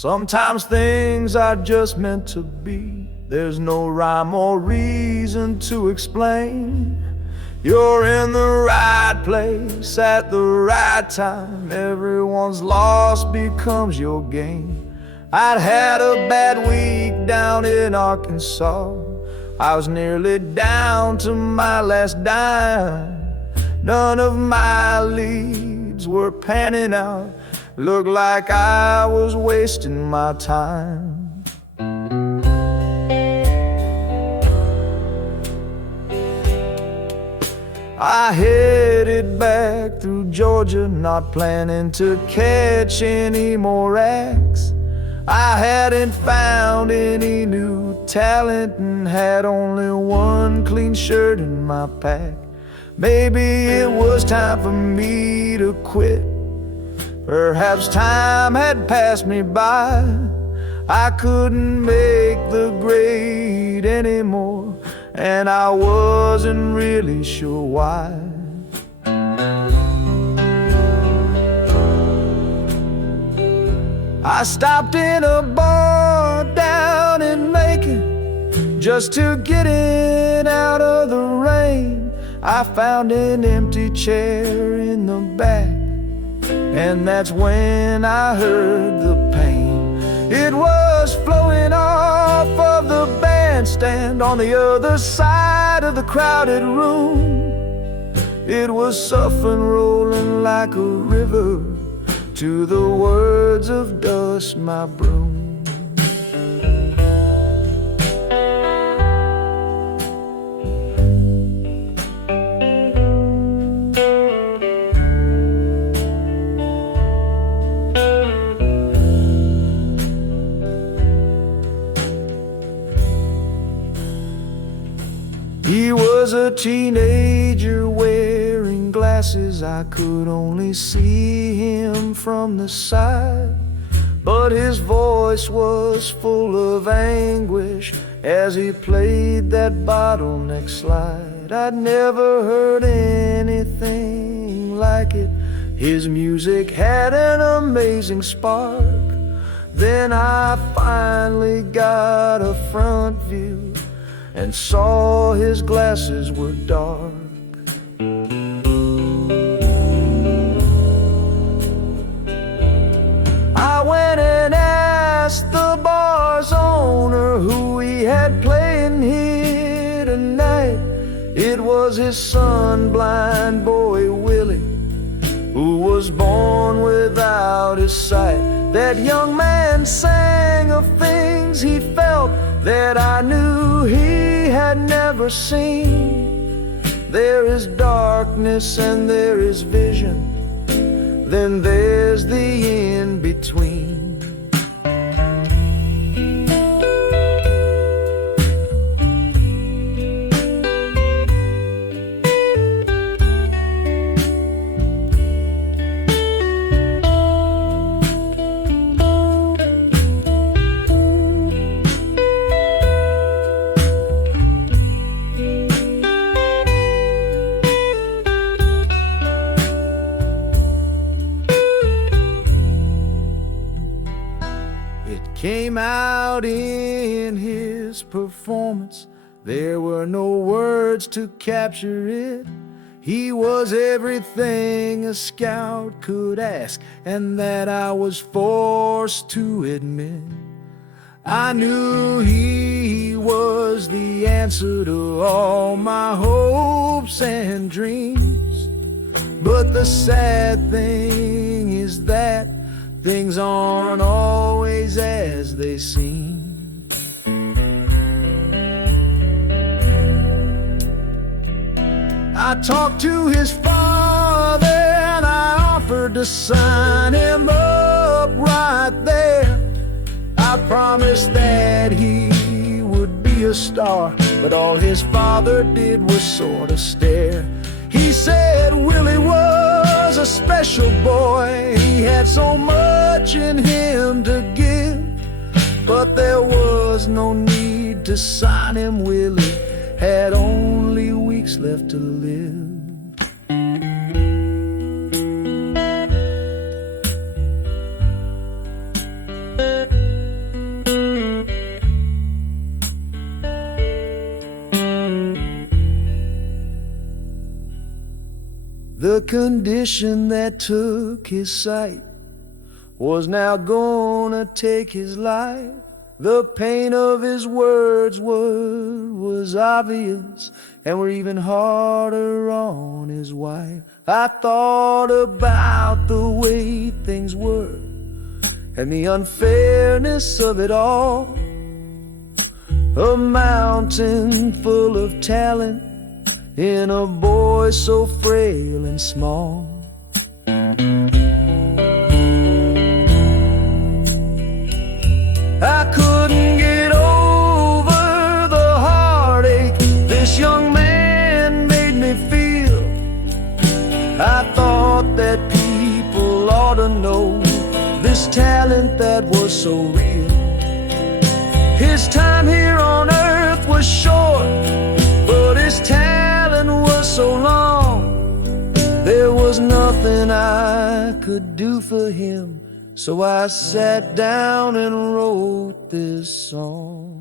Sometimes things are just meant to be. There's no rhyme or reason to explain. You're in the right place at the right time. Everyone's loss becomes your gain. I'd had a bad week down in Arkansas. I was nearly down to my last dime. None of my leads were panning out. Looked like I was wasting my time. I headed back through Georgia, not planning to catch any more acts. I hadn't found any new talent and had only one clean shirt in my pack. Maybe it was time for me to quit. Perhaps time had passed me by. I couldn't make the grade anymore, and I wasn't really sure why. I stopped in a bar down in Macon just to get it out of the rain. I found an empty chair in the back, and that's when I heard the pain. It was flowing off of the bandstand on the other side of the crowded room. It was suffering, rolling like a river, to the words of Dust My Broom. He was a teenager wearing glasses. I could only see him from the side, but his voice was full of anguish as he played that bottleneck slide. I'd never heard anything like it. His music had an amazing spark. Then I finally got a front view and saw his glasses were dark. I went and asked the bar's owner who he had playing here tonight. It was his son, blind boy Willie, who was born without his sight. That young man sang of things he felt that I knew he had never seen. There is darkness and there is vision, then there's the in-between. Came out in his performance. There were no words to capture it. He was everything a scout could ask, and that I was forced to admit. I knew he was the answer to all my hopes and dreams. But the sad thing is that things aren't always as they seem. I talked to his father and I offered to sign him up right there. I promised that he would be a star, but all his father did was sort of stare. He said Willie was a special boy. He had so much in him to give, but there was no need to sign him. Willie had only weeks left to live. condition that took his sight was now gonna take his life. The pain of his words was obvious and were even harder on his wife. I thought about the way things were and the unfairness of it all. A mountain full of talent in a boy so frail and small. I couldn't get over the heartache this young man made me feel. I thought that people ought to know this talent that was so real. His time here on earth was short, but his talent was so long. There was nothing I could do for him, so I sat down and wrote this song.